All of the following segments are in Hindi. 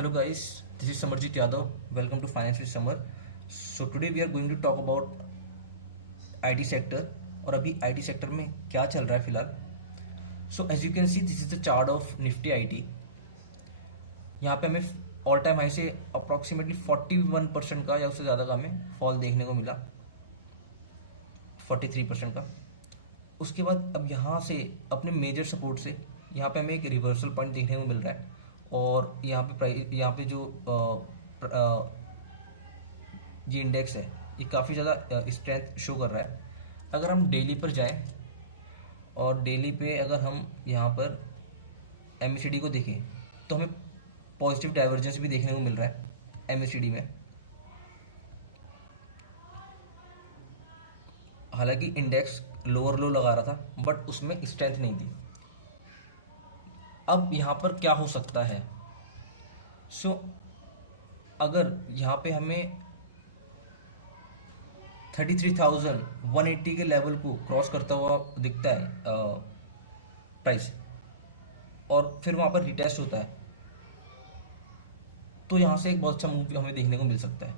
Hello guys, this is Samarjit Yadav. Welcome to Finance with Samar. So today we are going to talk about IT sector और अभी IT सेक्टर में क्या चल रहा है फिलहाल. So as you can see, this is the chart of Nifty IT. यहाँ पे हमें ऑल टाइम हाई से अप्रॉक्सीमेटली 41% का या उससे ज़्यादा का हमें फॉल देखने को मिला, 43% का. उसके बाद अब यहाँ से अपने मेजर सपोर्ट से यहाँ पे हमें एक रिवर्सल पॉइंट देखने को मिल रहा है और यहाँ पे जो ये इंडेक्स है ये काफ़ी ज़्यादा स्ट्रेंथ शो कर रहा है. अगर हम डेली पर जाएं और डेली पे अगर हम यहाँ पर एमएसीडी को देखें तो हमें पॉजिटिव डाइवर्जेंस भी देखने को मिल रहा है एमएसीडी में. हालांकि इंडेक्स लोअर लो लगा रहा था बट उसमें स्ट्रेंथ नहीं थी. अब यहाँ पर क्या हो सकता है? अगर यहाँ पे हमें 33,180 के लेवल को क्रॉस करता हुआ दिखता है प्राइस और फिर वहाँ पर रिटेस्ट होता है तो यहाँ से एक बहुत अच्छा मूव हमें देखने को मिल सकता है.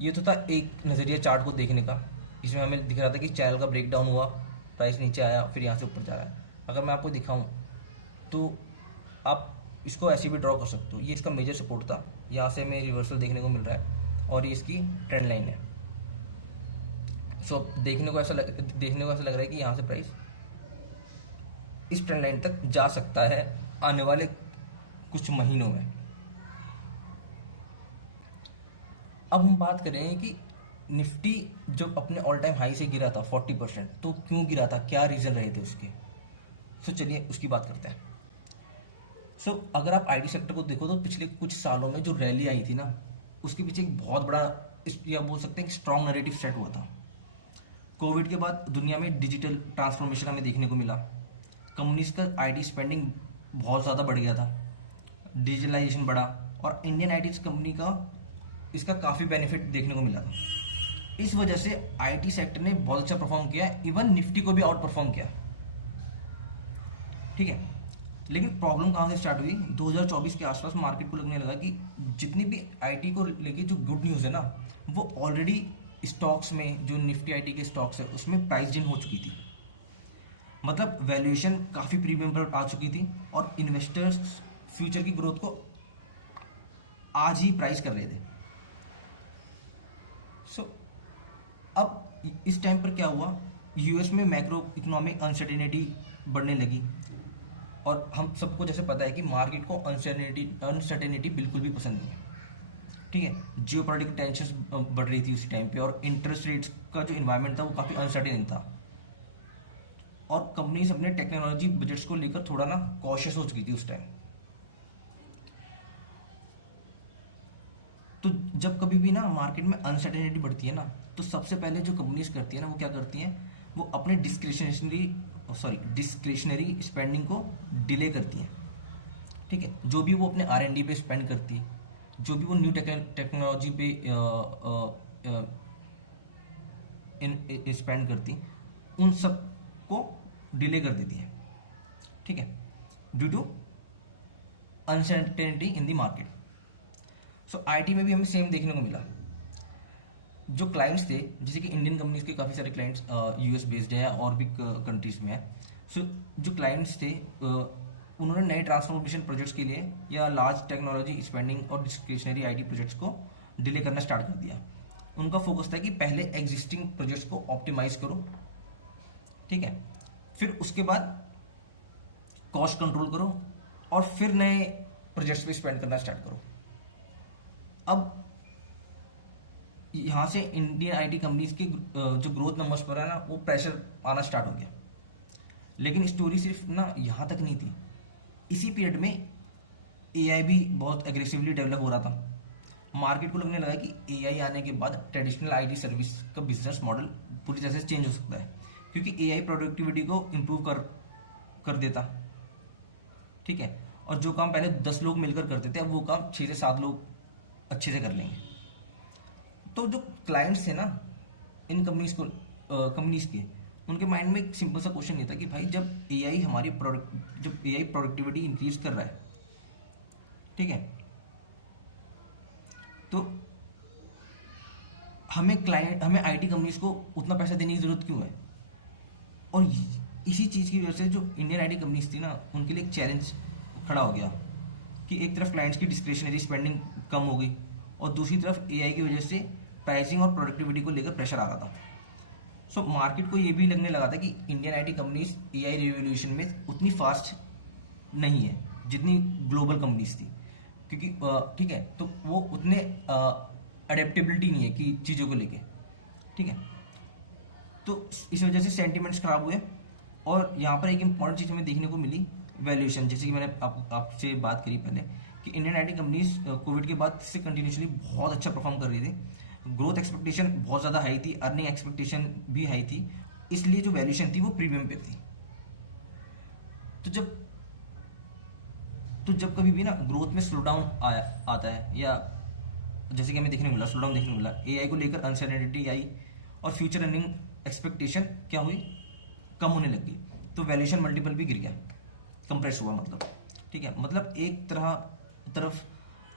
ये तो था एक नज़रिया चार्ट को देखने का. इसमें हमें दिख रहा था कि चैनल का ब्रेकडाउन हुआ, प्राइस नीचे आया, फिर यहाँ से ऊपर जा रहा है. अगर मैं आपको दिखाऊं तो आप इसको ऐसे भी ड्रॉ कर सकते हो. ये इसका मेजर सपोर्ट था, यहाँ से हमें रिवर्सल देखने को मिल रहा है और ये इसकी ट्रेंड लाइन है. देखने को ऐसा लग रहा है कि यहाँ से प्राइस इस ट्रेंड लाइन तक जा सकता है आने वाले कुछ महीनों में. अब हम बात करें कि निफ्टी जब अपने ऑल टाइम हाई से गिरा था 40%, तो क्यों गिरा था, क्या रीज़न रहे थे उसके. चलिए उसकी बात करते हैं. अगर आप आईटी सेक्टर को देखो तो पिछले कुछ सालों में जो रैली आई थी ना, उसके पीछे एक बहुत बड़ा या बोल सकते हैं स्ट्रॉन्ग नैरेटिव सेट हुआ था. कोविड के बाद दुनिया में डिजिटल ट्रांसफॉर्मेशन हमें देखने को मिला. कंपनीज का आईटी स्पेंडिंग बहुत ज़्यादा बढ़ गया था, डिजिटलाइजेशन बढ़ा और इंडियन आईटी कंपनी का इसका काफ़ी बेनिफिट देखने को मिला था. इस वजह से आईटी सेक्टर ने बहुत अच्छा परफॉर्म किया, इवन निफ्टी को भी आउट परफॉर्म किया. ठीक है, लेकिन प्रॉब्लम कहाँ से स्टार्ट हुई? 2024 के आसपास मार्केट को लगने लगा कि जितनी भी आईटी को लेके जो गुड न्यूज़ है ना, वो ऑलरेडी स्टॉक्स में, जो निफ्टी आईटी के स्टॉक्स है उसमें प्राइस इन हो चुकी थी. मतलब वैल्यूएशन काफ़ी प्रीमियम पर आ चुकी थी और इन्वेस्टर्स फ्यूचर की ग्रोथ को आज ही प्राइस कर रहे थे. अब इस टाइम पर क्या हुआ, यूएस में मैक्रो इकोनॉमिक अनसर्टेनिटी बढ़ने लगी और हम सबको जैसे पता है कि मार्केट को अनसर्टेनिटी बिल्कुल भी पसंद नहीं है. ठीक है, जियोपॉलिटिकल टेंशंस बढ़ रही थी उसी टाइम पे और इंटरेस्ट रेट्स का जो इन्वायरमेंट था वो काफ़ी अनसर्टेन था और कंपनीज अपने टेक्नोलॉजी बजट्स को लेकर थोड़ा ना कॉशियस हो चुकी थी उस टाइम. तो जब कभी भी ना मार्केट में अनसर्टेनिटी बढ़ती है ना, तो सबसे पहले जो कंपनीज करती है ना, वो क्या करती हैं, वो अपने डिस्क्रिशनरी स्पेंडिंग को डिले करती हैं. ठीक है, जो भी वो अपने R&D पे स्पेंड करती है, जो भी वो न्यू टेक्नोलॉजी पे स्पेंड करती, उन सब को डिले कर देती है. ठीक है, due to uncertainty in the market. IT में भी हमें सेम देखने को मिला. जो क्लाइंट्स थे, जैसे कि इंडियन कंपनीज के काफ़ी सारे क्लाइंट्स यूएस बेस्ड है और भी कंट्रीज में है. जो क्लाइंट्स थे उन्होंने नए ट्रांसफॉर्मेशन प्रोजेक्ट्स के लिए या लार्ज टेक्नोलॉजी स्पेंडिंग और डिस्क्रिशनरी आईटी प्रोजेक्ट्स को डिले करना स्टार्ट कर दिया. उनका फोकस था कि पहले एग्जिस्टिंग प्रोजेक्ट्स को ऑप्टिमाइज करो. ठीक है, फिर उसके बाद कॉस्ट कंट्रोल करो और फिर नए प्रोजेक्ट्स पे स्पेंड करना स्टार्ट करो. अब यहाँ से इंडियन आईटी कंपनीज के जो ग्रोथ नंबर्स पर है ना, वो प्रेशर आना स्टार्ट हो गया. लेकिन स्टोरी सिर्फ ना यहाँ तक नहीं थी. इसी पीरियड में एआई भी बहुत एग्रेसिवली डेवलप हो रहा था. मार्केट को लगने लगा कि एआई आने के बाद ट्रेडिशनल आईटी सर्विस का बिजनेस मॉडल पूरी तरह से चेंज हो सकता है, क्योंकि एआई प्रोडक्टिविटी को इम्प्रूव कर देता. ठीक है, और जो काम पहले 10 लोग मिलकर करते थे, अब वो काम 6 से 7 लोग अच्छे से कर लेंगे. तो जो क्लाइंट्स थे ना इन कंपनीज के, उनके माइंड में एक सिंपल सा क्वेश्चन ये था कि भाई जब एआई प्रोडक्टिविटी इंक्रीज कर रहा है, ठीक है, तो हमें आईटी कंपनीज को उतना पैसा देने की ज़रूरत क्यों है? और इसी चीज़ की वजह से जो इंडियन आईटी कंपनीज थी ना, उनके लिए एक चैलेंज खड़ा हो गया कि एक तरफ क्लाइंट्स की डिस्क्रिशनरी स्पेंडिंग कम हो गई और दूसरी तरफ एआई की वजह से प्राइसिंग और प्रोडक्टिविटी को लेकर प्रेशर आ रहा था। सो मार्केट को ये भी लगने लगा था कि Indian IT companies AI revolution में उतनी फास्ट नहीं है जितनी ग्लोबल कंपनीज थी, क्योंकि ठीक है, तो वो उतने अडेप्टेबिलिटी नहीं है कि चीज़ों को लेके, ठीक है। तो इस वजह से सेंटिमेंट्स खराब हुए और यहाँ पर एक इम्पॉर्टेंट चीज़ हमें देखने को मिली, वैल्यूएशन। जैसे कि मैंने आपसे बात करी पहले कि इंडियन आईटी कंपनीज कोविड के बाद से कंटिन्यूसली बहुत अच्छा परफॉर्म कर रही थी, ग्रोथ एक्सपेक्टेशन बहुत ज़्यादा हाई थी, अर्निंग एक्सपेक्टेशन भी हाई थी, इसलिए जो वैल्यूएशन थी वो प्रीमियम पे थी। तो जब कभी भी ना ग्रोथ में स्लो डाउन आता है, या जैसे कि हमें देखने को मिला, स्लो डाउन देखने को मिला, एआई को लेकर अनसर्टेनिटी आई और फ्यूचर अर्निंग एक्सपेक्टेशन क्या हुई, कम होने लग गई, तो वैल्यूएशन मल्टीपल भी गिर गया, कंप्रेस हुआ, मतलब ठीक है। मतलब एक तरफ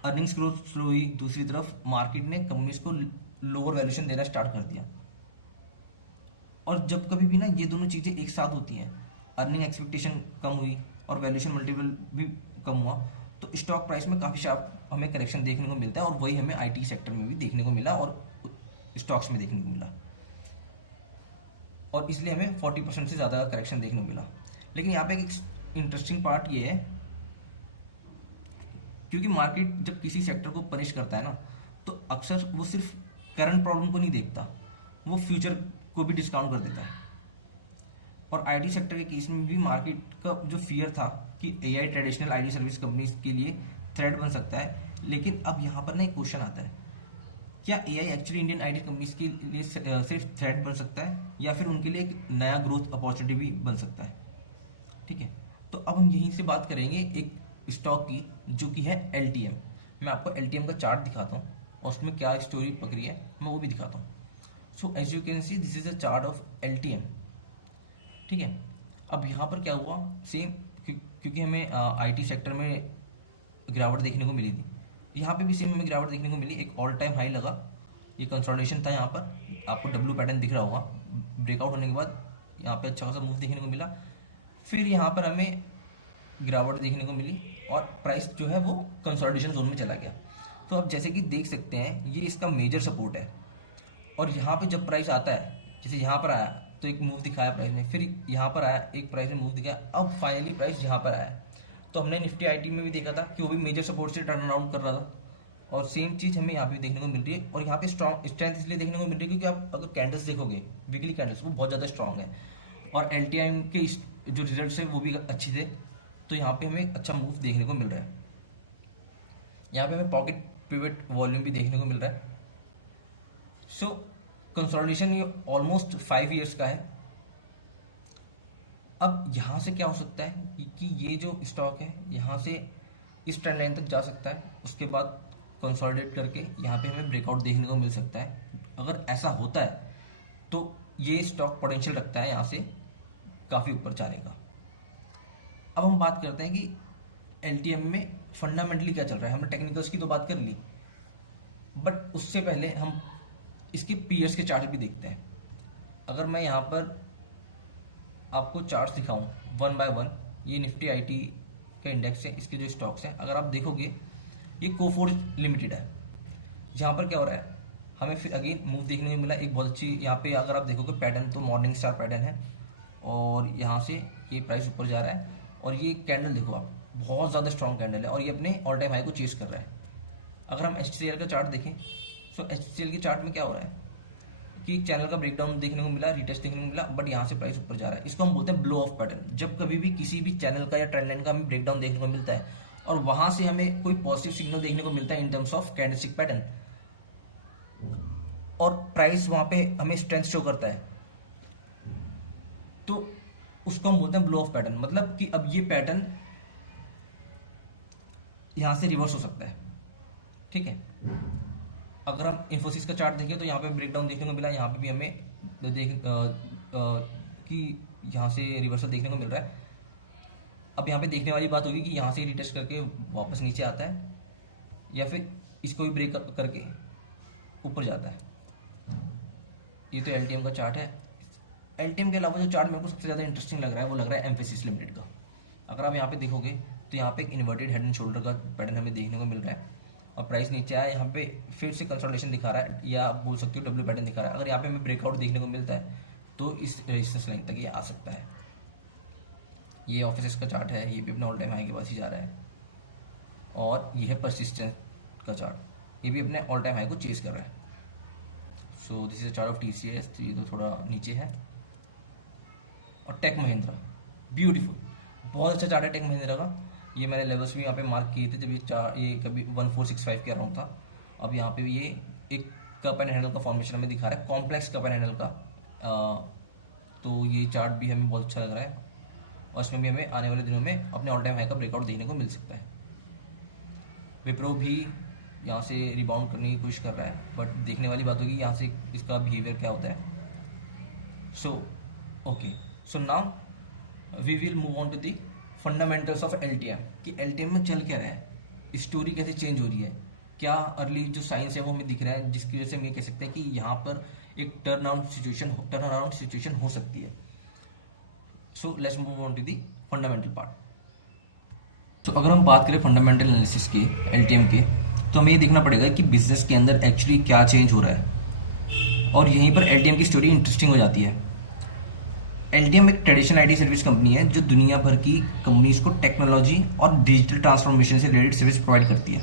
अर्निंग्स ग्रोथ स्लो हुई, दूसरी तरफ मार्केट ने कंपनीज को लोअर वैल्यूएशन देना स्टार्ट कर दिया। और जब कभी भी ना ये दोनों चीज़ें एक साथ होती हैं, अर्निंग एक्सपेक्टेशन कम हुई और वैल्यूएशन मल्टीपल भी कम हुआ, तो स्टॉक प्राइस में काफ़ी शार्प हमें करेक्शन देखने को मिलता है, और वही हमें आईटी सेक्टर में भी देखने को मिला और स्टॉक्स में देखने को मिला, और इसलिए हमें 40% से ज़्यादा करेक्शन देखने को मिला। लेकिन यहाँ पे एक इंटरेस्टिंग पार्ट ये है, क्योंकि मार्केट जब किसी सेक्टर को पनिश करता है ना, तो अक्सर वो सिर्फ करंट प्रॉब्लम को नहीं देखता, वो फ्यूचर को भी डिस्काउंट कर देता है। और आईटी सेक्टर के केस में भी मार्केट का जो फियर था कि AI traditional IT service companies के लिए थ्रेट बन सकता है, लेकिन अब यहाँ पर ना एक क्वेश्चन आता है, क्या AI actually Indian IT companies के लिए सिर्फ थ्रेट बन सकता है, या फिर उनके लिए एक नया ग्रोथ अपॉर्चुनिटी भी बन सकता है, ठीक है। तो अब हम यहीं से बात करेंगे एक स्टॉक की, जो कि है एलटीएम। मैं आपको एलटीएम का चार्ट दिखाता हूँ और उसमें क्या स्टोरी पकड़ी है मैं वो भी दिखाता हूँ। So as you can see, this is a chart of LTM, ठीक है। अब यहाँ पर क्या हुआ, सेम, क्योंकि हमें आईटी सेक्टर में गिरावट देखने को मिली थी, यहाँ पे भी सेम हमें गिरावट देखने को मिली, एक ऑल टाइम हाई लगा, ये कंसोलिडेशन था, यहाँ पर आपको डब्ल्यू पैटर्न दिख रहा होगा, ब्रेकआउट होने के बाद यहाँ पे अच्छा खासा मूव देखने को मिला, फिर यहाँ पर हमें गिरावट देखने को मिली और प्राइस जो है वो कंसोलिडेशन जोन में चला गया। तो अब जैसे कि देख सकते हैं, ये इसका मेजर सपोर्ट है, और यहाँ पे जब प्राइस आता है, जैसे यहाँ पर आया तो एक मूव दिखाया प्राइस ने, फिर यहाँ पर आया एक प्राइस ने मूव दिखाया, अब फाइनली प्राइस यहाँ पर आया। तो हमने निफ्टी आईटी में भी देखा था कि वो भी मेजर सपोर्ट से टर्न अराउंड कर रहा था, और सेम चीज़ हमें यहाँ पे देखने को मिल रही है। और यहाँ पे स्ट्रैंथ इसलिए देखने को मिल रही है क्योंकि आप अगर कैंडल्स देखोगे, वीकली कैंडल्स, वो बहुत ज़्यादा स्ट्रॉन्ग है, और एलटीआई के जो रिजल्ट्स है वो भी अच्छे थे, तो यहाँ पे हमें अच्छा मूव देखने को मिल रहा है। यहाँ पे हमें पॉकेट पिवट वॉल्यूम भी देखने को मिल रहा है। सो कंसोलिडेशन ये ऑलमोस्ट 5 ईयर्स का है। अब यहाँ से क्या हो सकता है कि ये जो स्टॉक है यहाँ से इस ट्रेंड लाइन तक जा सकता है, उसके बाद कंसोलिडेट करके यहाँ पे हमें ब्रेकआउट देखने को मिल सकता है। अगर ऐसा होता है तो ये स्टॉक पोटेंशियल रखता है यहाँ से काफ़ी ऊपर जाने का। अब हम बात करते हैं कि एलटीएम में फंडामेंटली क्या चल रहा है। हमने टेक्निकल्स की तो बात कर ली, बट उससे पहले हम इसके पीयर्स के चार्ट भी देखते हैं। अगर मैं यहाँ पर आपको चार्ट दिखाऊं वन बाय वन, ये निफ्टी आईटी का इंडेक्स है, इसके जो स्टॉक्स हैं, अगर आप देखोगे ये कोफोर्ज लिमिटेड है। यहाँ पर क्या हो रहा है, हमें फिर अगेन मूव देखने को मिला, एक बहुत अच्छी, यहाँ पे अगर आप देखोगे पैटर्न तो मॉर्निंग स्टार पैटर्न है, और यहाँ से ये प्राइस ऊपर जा रहा है, और ये कैंडल देखो आप, बहुत ज़्यादा स्ट्रॉन्ग कैंडल है, और ये अपने ऑल टाइम हाई को चेस कर रहा है। अगर हम HCL का चार्ट देखें, तो HCL के चार्ट में क्या हो रहा है कि चैनल का ब्रेकडाउन देखने को मिला, रिटेस्ट देखने को मिला, बट यहाँ से प्राइस ऊपर जा रहा है। इसको हम बोलते हैं ब्लो ऑफ पैटर्न। जब कभी भी किसी भी चैनल का या ट्रेंड लाइन का हमें ब्रेकडाउन देखने को मिलता है और वहां से हमें कोई पॉजिटिव सिग्नल देखने को मिलता है in terms of candlestick pattern, और प्राइस वहां पे हमें स्ट्रेंथ शो करता है, तो उसको हम बोलते हैं ब्लो ऑफ पैटर्न। मतलब कि अब ये पैटर्न यहां से रिवर्स हो सकता है, ठीक है। अगर हम इन्फोसिस का चार्ट देखें तो यहाँ पे ब्रेकडाउन देखने को मिला, यहाँ पे भी हमें कि यहाँ से रिवर्सल देखने को मिल रहा है। अब यहाँ पे देखने वाली बात होगी कि यहाँ से रिटेस्ट करके वापस नीचे आता है, या फिर इसको भी ब्रेक करके ऊपर जाता है। ये तो एलटीएम का चार्ट है। एलटीएम के अलावा जो चार्ट मेरे को सबसे ज़्यादा इंटरेस्टिंग लग रहा है वो लग रहा है एम्फेसिस लिमिटेड का। अगर आप यहाँ पे देखोगे तो यहाँ पे एक इन्वर्टेड हेड एंड शोल्डर का पैटर्न हमें देखने को मिल रहा है और प्राइस नीचे आया, यहाँ पे फिर से कंसोलिडेशन दिखा रहा है या आप बोल सकते हो डब्ल्यू पैटर्न दिखा रहा है। अगर यहाँ पे हमें ब्रेकआउट देखने को मिलता है तो इस रेजिस्टेंस लाइन तक ये आ सकता है। ये ऑफिस का चार्ट है, ये भी अपने ऑल टाइम हाई के पास ही जा रहा है और ये है परसिस्टेंस का चार्ट, ये भी अपने ऑल टाइम हाई को चेस कर रहा है। So this is a chart of TCS, तो ये तो थोड़ा नीचे है। और टेक महिंद्रा, ब्यूटीफुल, बहुत अच्छा चार्ट है टेक महिंद्रा का। ये मैंने लेवल्स भी यहाँ पे मार्क किए थे जब ये कभी 1465 के अराउंड था। अब यहाँ पे भी ये एक कप एंड हैंडल का फॉर्मेशन हमें दिखा रहा है, कॉम्प्लेक्स कप एंड हैंडल का। तो ये चार्ट भी हमें बहुत अच्छा लग रहा है और इसमें भी हमें आने वाले दिनों में अपने ऑल टाइम हाई का ब्रेकआउट देखने को मिल सकता है। विप्रो भी यहाँ से रिबाउंड करने की कोशिश कर रहा है, बट देखने वाली बात होगी यहाँ से इसका बिहेवियर क्या होता है। So okay, so now we will move on to the fundamentals of LTM कि एलटीएम में चल क्या रहा है, स्टोरी कैसे चेंज हो रही है, क्या अर्ली जो साइंस है वो हमें दिख रहा है जिसकी वजह से हम ये कह सकते हैं कि यहाँ पर एक टर्न अराउंड सिचुएशन हो सकती है। So let's move on to the fundamental part. तो अगर हम बात करें फंडामेंटल एनालिसिस के एलटीएम के, तो हमें ये देखना पड़ेगा कि बिजनेस के अंदर एक्चुअली क्या चेंज हो रहा है और यहीं पर एलटीएम की स्टोरी इंटरेस्टिंग हो जाती है। एलटीएम एक ट्रेडिशनल आईटी सर्विस कंपनी है जो दुनिया भर की कंपनीज को टेक्नोलॉजी और डिजिटल ट्रांसफॉर्मेशन से रिलेटेड सर्विस प्रोवाइड करती है।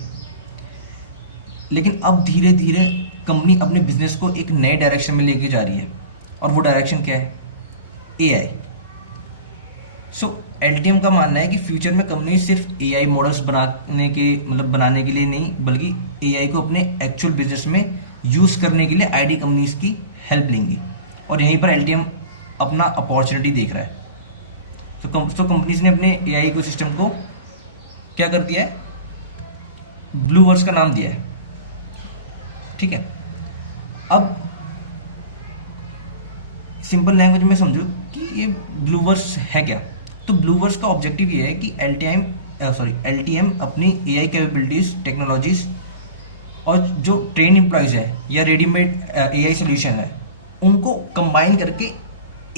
लेकिन अब धीरे धीरे कंपनी अपने बिजनेस को एक नए डायरेक्शन में लेके जा रही है और वो डायरेक्शन क्या है, एआई। सो एलटीएम का मानना है कि फ्यूचर में कंपनी सिर्फ एआई मॉडल्स बनाने के लिए नहीं, बल्कि एआई को अपने एक्चुअल बिजनेस में यूज करने के लिए आईटी कंपनीज की हेल्प लेंगी और यहीं पर एलटीएम अपना अपॉर्चुनिटी देख रहा है। तो कंपनीज ने अपने एआई इकोसिस्टम को क्या कर दिया है, ब्लूवर्स का नाम दिया है। ठीक है, अब सिंपल लैंग्वेज में समझो कि ये ब्लूवर्स है क्या। तो ब्लूवर्स का ऑब्जेक्टिव ये है कि एलटीएम अपनी एआई कैपेबिलिटीज, टेक्नोलॉजीज और जो ट्रेन एम्प्लॉयज है या रेडीमेड एआई सोल्यूशन है उनको कंबाइन करके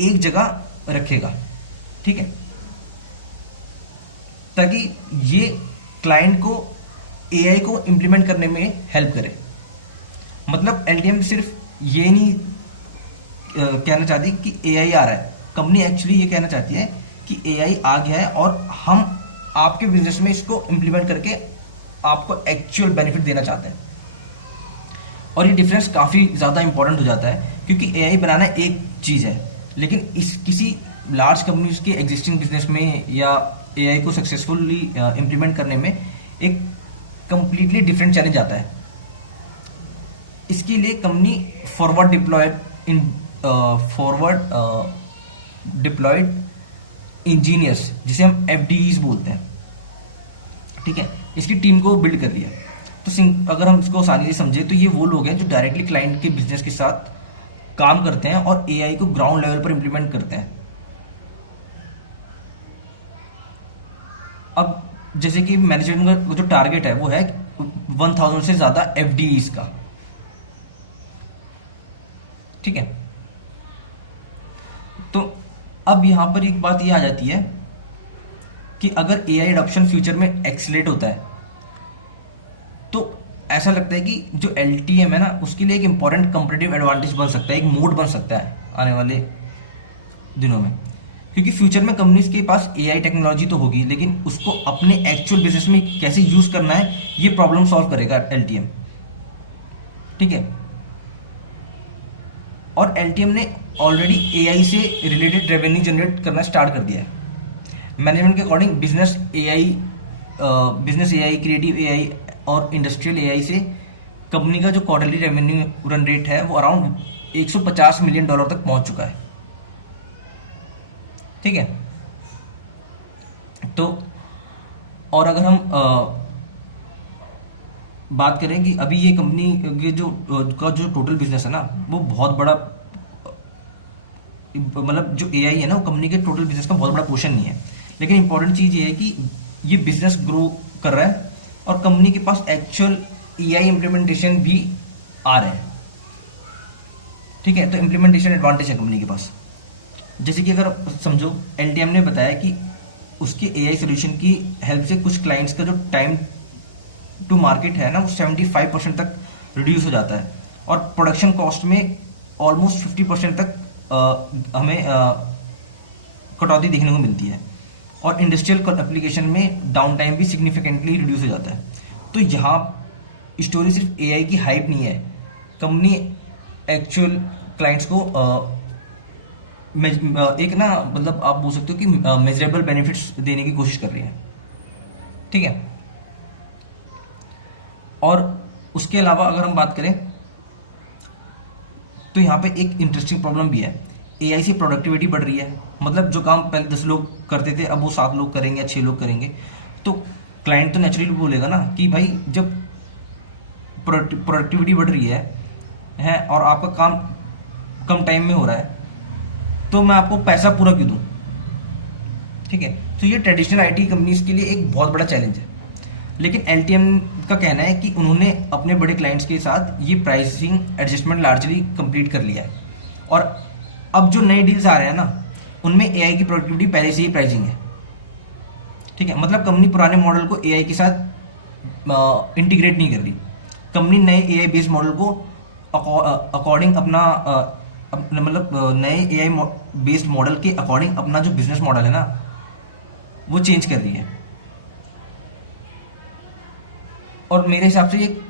एक जगह रखेगा। ठीक है, ताकि ये क्लाइंट को एआई को इम्प्लीमेंट करने में हेल्प करे। मतलब एलटीएम सिर्फ ये नहीं कहना चाहती कि एआई आ रहा है, कंपनी एक्चुअली ये कहना चाहती है कि एआई आ गया है और हम आपके बिजनेस में इसको इम्प्लीमेंट करके आपको एक्चुअल बेनिफिट देना चाहते हैं। और ये डिफरेंस काफ़ी ज़्यादा इंपॉर्टेंट हो जाता है क्योंकि एआई बनाना एक चीज़ है, लेकिन इस किसी लार्ज कंपनीज के एग्जिस्टिंग बिजनेस में या एआई को सक्सेसफुली इम्प्लीमेंट करने में एक कंप्लीटली डिफरेंट चैलेंज आता है। इसके लिए कंपनी फॉरवर्ड डिप्लॉयड इंजीनियर्स, जिसे हम एफडीईज बोलते हैं, ठीक है, इसकी टीम को बिल्ड कर लिया। तो अगर हम इसको आसानी से समझे तो ये वो लोग हैं जो डायरेक्टली क्लाइंट के बिजनेस के साथ काम करते हैं और एआई को ग्राउंड लेवल पर इंप्लीमेंट करते हैं। अब जैसे कि मैनेजमेंट का जो टारगेट है वो है 1000 से ज्यादा एफडीईज का। ठीक है, तो अब यहां पर एक बात ये आ जाती है कि अगर एआई एडॉप्शन फ्यूचर में एक्सीलरेट होता है तो ऐसा लगता है कि जो एलटीएम है ना उसके लिए एक इंपॉर्टेंट कंपटीटिव एडवांटेज बन सकता है, एक मोड बन सकता है आने वाले दिनों में। क्योंकि फ्यूचर में कंपनीज के पास एआई टेक्नोलॉजी तो होगी, लेकिन उसको अपने एक्चुअल बिजनेस में कैसे यूज करना है ये प्रॉब्लम सॉल्व करेगा एलटीएम। ठीक है, और एलटीएम ने ऑलरेडी एआई से रिलेटेड रेवेन्यू जनरेट करना स्टार्ट कर दिया है। मैनेजमेंट के according business AI, creative AI और इंडस्ट्रियल एआई से कंपनी का जो क्वार्टरली रेवेन्यू रन रेट है वो अराउंड $150 मिलियन तक पहुंच चुका है। ठीक है, तो और अगर हम बात करें कि अभी ये कंपनी के जो टोटल बिजनेस है ना वो बहुत बड़ा, मतलब जो एआई है ना वो कंपनी के टोटल बिजनेस का बहुत बड़ा पोर्शन नहीं है, लेकिन इंपॉर्टेंट चीज ये है कि ये बिजनेस ग्रो कर रहा है और कंपनी के पास एक्चुअल एआई इम्प्लीमेंटेशन भी आ रहे हैं। ठीक है, तो इम्प्लीमेंटेशन एडवांटेज है कंपनी के पास। जैसे कि अगर समझो एलटीएम ने बताया कि उसके एआई सोल्यूशन की हेल्प से कुछ क्लाइंट्स का जो टाइम टू मार्केट है ना, वो 75% तक रिड्यूस हो जाता है, और प्रोडक्शन कॉस्ट में ऑलमोस्ट 50% तक हमें कटौती देखने को मिलती है, और इंडस्ट्रियल एप्लीकेशन में डाउन टाइम भी सिग्निफिकेंटली रिड्यूस हो जाता है। तो यहाँ स्टोरी सिर्फ एआई की हाइप नहीं है, कंपनी एक्चुअल क्लाइंट्स को एक ना, मतलब आप बोल सकते हो कि मेजरेबल बेनिफिट्स देने की कोशिश कर रही है। ठीक है, और उसके अलावा अगर हम बात करें तो यहाँ पे एक इंटरेस्टिंग प्रॉब्लम भी है। एआई से प्रोडक्टिविटी बढ़ रही है, मतलब जो काम पहले 10 लोग करते थे अब वो 7 लोग करेंगे या 6 लोग करेंगे। तो क्लाइंट तो नेचुरली बोलेगा ना कि भाई जब प्रोडक्टिविटी बढ़ रही है और आपका काम कम टाइम में हो रहा है, तो मैं आपको पैसा पूरा क्यों दूं। ठीक है, तो ये ट्रेडिशनल आईटी कंपनीज के लिए एक बहुत बड़ा चैलेंज है। लेकिन एलटीएम का कहना है कि उन्होंने अपने बड़े क्लाइंट्स के साथ ये प्राइसिंग एडजस्टमेंट लार्जली कंप्लीट कर लिया है, और अब जो नए डील्स आ रहे हैं ना, उनमें एआई की प्रोडक्टिविटी पहले से ही प्राइसिंग है। ठीक है, मतलब कंपनी पुराने मॉडल को एआई के साथ इंटीग्रेट नहीं कर रही। कंपनी नए एआई बेस्ड मॉडल को अकॉर्डिंग अपना मतलब नए एआई बेस्ड मॉडल के अकॉर्डिंग अपना जो बिजनेस मॉडल है ना, वो चेंज कर रही है। और मेरे हिसाब से ये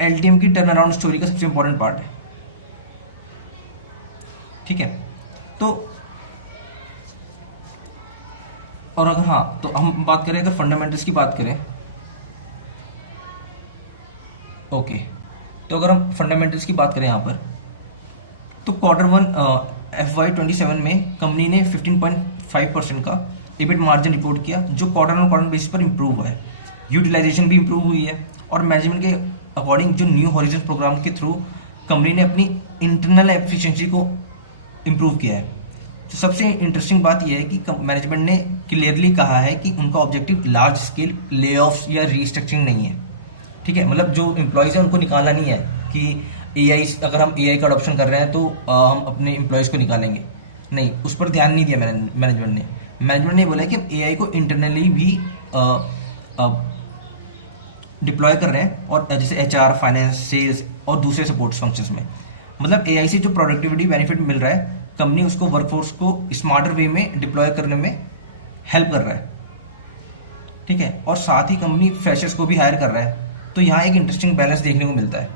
एलटीएम की टर्न अराउंड स्टोरी का सबसे इंपॉर्टेंट पार्ट है। ठीक है, तो और अगर हाँ, तो हम बात करें, अगर फंडामेंटल्स की बात करें, ओके, तो अगर हम फंडामेंटल्स की बात करें यहाँ पर, तो Q1 FY27 में कंपनी ने 15.5% का EBIT मार्जिन रिपोर्ट किया, जो क्वार्टर ऑन क्वार्टर बेसिस पर इंप्रूव हुआ है। यूटिलाइजेशन भी इंप्रूव हुई है, और मैनेजमेंट के अकॉर्डिंग जो न्यू हॉरिजन प्रोग्राम के थ्रू कंपनी ने अपनी इंटरनल एफिशिएंसी को इंप्रूव किया है। तो सबसे इंटरेस्टिंग बात यह है कि मैनेजमेंट ने क्लियरली कहा है कि उनका ऑब्जेक्टिव लार्ज स्केल ले ऑफ्स या रीस्ट्रक्चरिंग नहीं है। ठीक है, मतलब जो एम्प्लॉयज़ है उनको निकालना नहीं है कि एआई, अगर हम एआई का अडॉप्शन कर रहे हैं तो हम अपने एम्प्लॉयज़ को निकालेंगे, नहीं, उस पर ध्यान नहीं दिया मैनेजमेंट ने बोला है कि हम एआई को इंटरनली भी डिप्लॉय कर रहे हैं, और जैसे एचआर, फाइनेंस, सेल्स और दूसरे सपोर्ट फंक्शंस में। मतलब एआई से जो प्रोडक्टिविटी बेनिफिट मिल रहा है, कंपनी उसको वर्कफोर्स को स्मार्टर वे में डिप्लॉय करने में हेल्प कर रहा है। ठीक है, और साथ ही कंपनी फ्रेशर्स को भी हायर कर रहा है। तो यहाँ एक इंटरेस्टिंग बैलेंस देखने को मिलता है।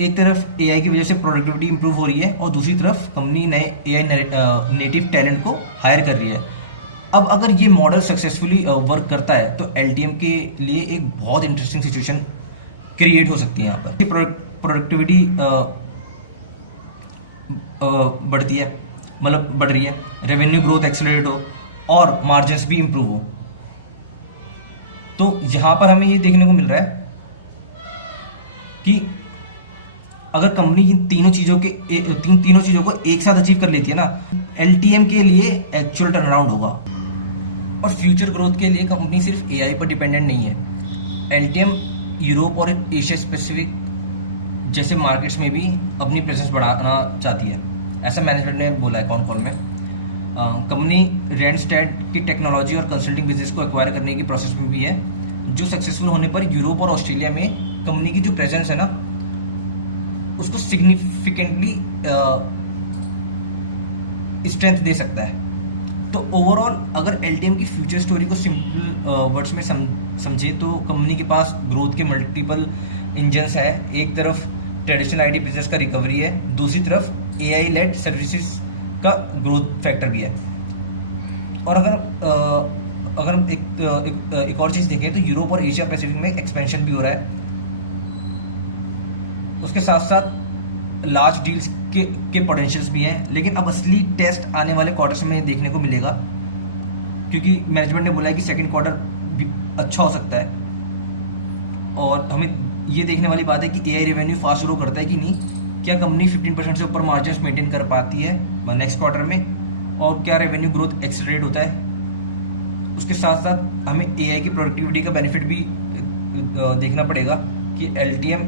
एक तरफ एआई की वजह से प्रोडक्टिविटी इंप्रूव हो रही है, और दूसरी तरफ कंपनी नए एआई नेटिव टैलेंट को हायर कर रही है। अब अगर ये मॉडल सक्सेसफुली वर्क करता है तो एलटीएम के लिए एक बहुत इंटरेस्टिंग सिचुएशन क्रिएट हो सकती है। यहाँ पर प्रोडक्टिविटी बढ़ती है, मतलब बढ़ रही है, रेवेन्यू ग्रोथ एक्सेलरेट हो, और मार्जिन्स भी इंप्रूव हो। तो यहाँ पर हमें ये देखने को मिल रहा है कि अगर कंपनी इन तीनों चीज़ों को एक साथ अचीव कर लेती है ना, एलटीएम के लिए एक्चुअल टर्न अराउंड होगा। और फ्यूचर ग्रोथ के लिए कंपनी सिर्फ एआई पर डिपेंडेंट नहीं है। एलटीएम यूरोप और एशिया स्पेसिफिक जैसे मार्केट्स में भी अपनी प्रेजेंस बढ़ाना चाहती है, ऐसा मैनेजमेंट ने बोला है कॉल में। कंपनी रैंडस्टैड की टेक्नोलॉजी और कंसल्टिंग बिजनेस को एक्वायर करने की प्रोसेस में भी है, जो सक्सेसफुल होने पर यूरोप और ऑस्ट्रेलिया में कंपनी की जो प्रेजेंस है ना, उसको सिग्निफिकेंटली स्ट्रेंथ दे सकता है। तो ओवरऑल अगर एलटीएम की फ्यूचर स्टोरी को सिंपल वर्ड्स में समझे तो कंपनी के पास ग्रोथ के मल्टीपल इंजन्स है। एक तरफ ट्रेडिशनल आईटी बिजनेस का रिकवरी है, दूसरी तरफ एआई लेड सर्विसेज का ग्रोथ फैक्टर भी है। और अगर हम एक और चीज़ देखें तो यूरोप और एशिया पैसिफिक में एक्सपेंशन भी हो रहा है। उसके साथ साथ लार्ज डील्स के पोटेंशियल्स भी हैं, लेकिन अब असली टेस्ट आने वाले क्वार्टर्स में देखने को मिलेगा, क्योंकि मैनेजमेंट ने बोला है कि सेकंड क्वार्टर भी अच्छा हो सकता है। और हमें ये देखने वाली बात है कि एआई रेवेन्यू फास्ट ग्रो करता है कि नहीं, क्या कंपनी 15% से ऊपर मार्जिन्स मेंटेन कर पाती है नेक्स्ट क्वार्टर में, और क्या रेवेन्यू ग्रोथ एक्सेलरेट होता है। उसके साथ साथ हमें एआई की प्रोडक्टिविटी का बेनिफिट भी देखना पड़ेगा कि LTM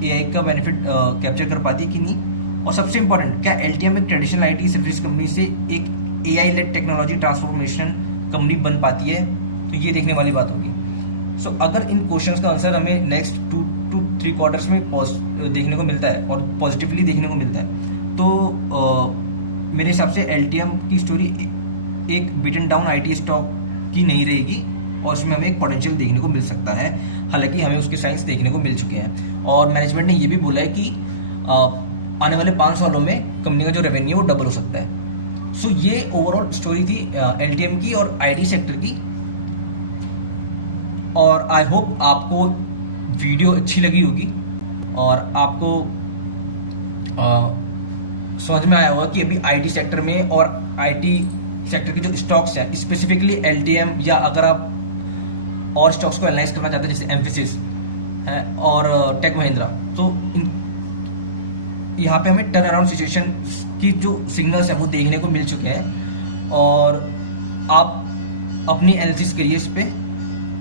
AI का बेनिफिट कैप्चर कर पाती है कि नहीं। और सबसे इंपॉर्टेंट, क्या LTM एक ट्रेडिशनल IT सर्विस कंपनी से एक AI led technology transformation company बन पाती है, तो ये देखने वाली बात होगी। सो अगर इन क्वेश्चंस का आंसर हमें नेक्स्ट 2 to 3 क्वार्टर्स में देखने को मिलता है और पॉजिटिवली देखने को मिलता है, तो मेरे हिसाब से LTM की स्टोरी एक बीटन डाउन IT स्टॉक की नहीं रहेगी और उसमें हमें एक पोटेंशियल देखने को मिल सकता है। हालांकि हमें उसके साइंस देखने को मिल चुके हैं और मैनेजमेंट ने ये भी बोला है कि आने वाले 5 सालों में कंपनी का जो रेवेन्यू वो डबल हो सकता है। सो ये ओवरऑल स्टोरी थी LTM की और IT सेक्टर की। और आई होप आपको वीडियो अच्छी लगी होगी और आपको समझ में आया होगा कि अभी IT सेक्टर में और IT सेक्टर के जो स्टॉक्स हैं, स्पेसिफिकली LTM, या अगर आप और स्टॉक्स को एनालाइज करना चाहते हैं जैसे एम्फेसिस है और टेक महिंद्रा, तो यहाँ पे हमें टर्न अराउंड सिचुएशन की जो सिग्नल्स हैं वो देखने को मिल चुके हैं और आप अपनी एनालिसिस करिए इस पे।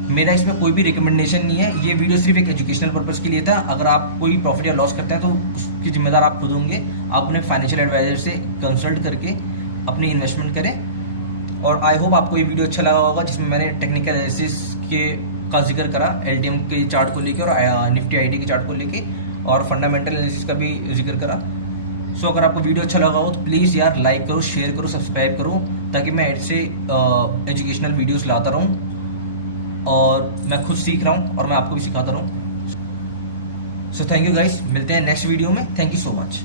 मेरा इसमें कोई भी रिकमेंडेशन नहीं है, ये वीडियो सिर्फ एक एजुकेशनल पर्पस के लिए था। अगर आप कोई प्रॉफिट या लॉस करते हैं तो उसकी जिम्मेदार आप खुद होंगे। आप अपने फाइनेंशियल एडवाइजर से कंसल्ट करके अपनी इन्वेस्टमेंट करें। और आई होप आपको ये वीडियो अच्छा लगा होगा जिसमें मैंने टेक्निकल एनालिसिस का जिक्र करा LTM के चार्ट को लेके और निफ्टी IT के चार्ट को लेके और फंडामेंटल एनालिसिस का भी जिक्र करा। सो अगर आपको वीडियो अच्छा लगा हो तो प्लीज़ यार लाइक करो, शेयर करो, सब्सक्राइब करो, ताकि मैं ऐसे एजुकेशनल वीडियोस लाता रहूँ और मैं खुद सीख रहा हूँ और मैं आपको भी सिखाता रहूँ। सो थैंक यू गाइस, मिलते हैं नेक्स्ट वीडियो में। Thank you so much.